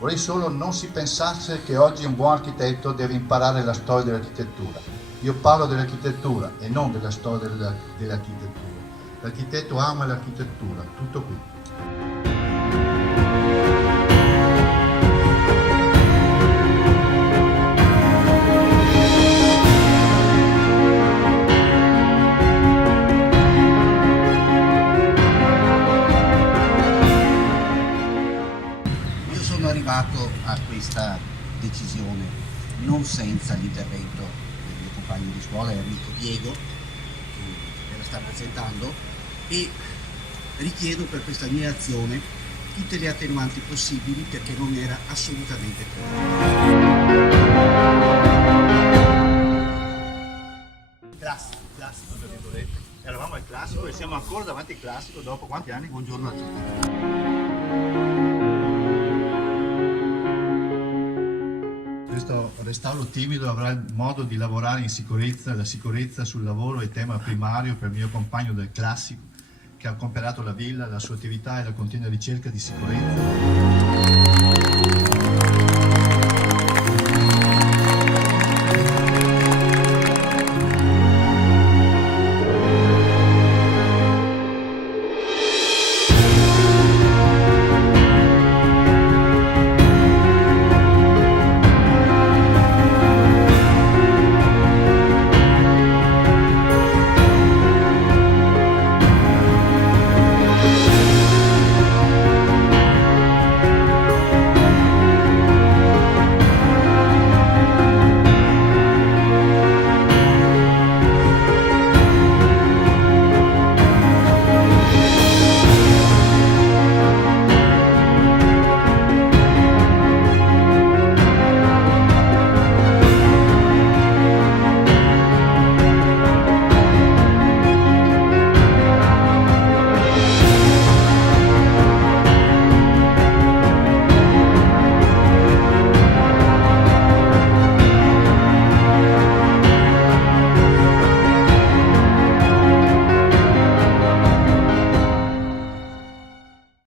Vorrei solo non si pensasse che oggi un buon architetto deve imparare la storia dell'architettura. Io parlo dell'architettura e non della storia dell'architettura. L'architetto ama l'architettura, tutto qui. Io sono arrivato a questa decisione non senza l'intervento del mio compagno di scuola e amico Diego, che me la sta presentando, e richiedo per questa mia azione tutte le attenuanti possibili perché non era assolutamente classico tra virgolette. Eravamo al classico e siamo ancora davanti al classico dopo quanti anni? Buongiorno a tutti. Questo restauro timido avrà il modo di lavorare in sicurezza, la sicurezza sul lavoro è tema primario per il mio compagno del classico che ha comprato la villa, la sua attività e la continua ricerca di sicurezza.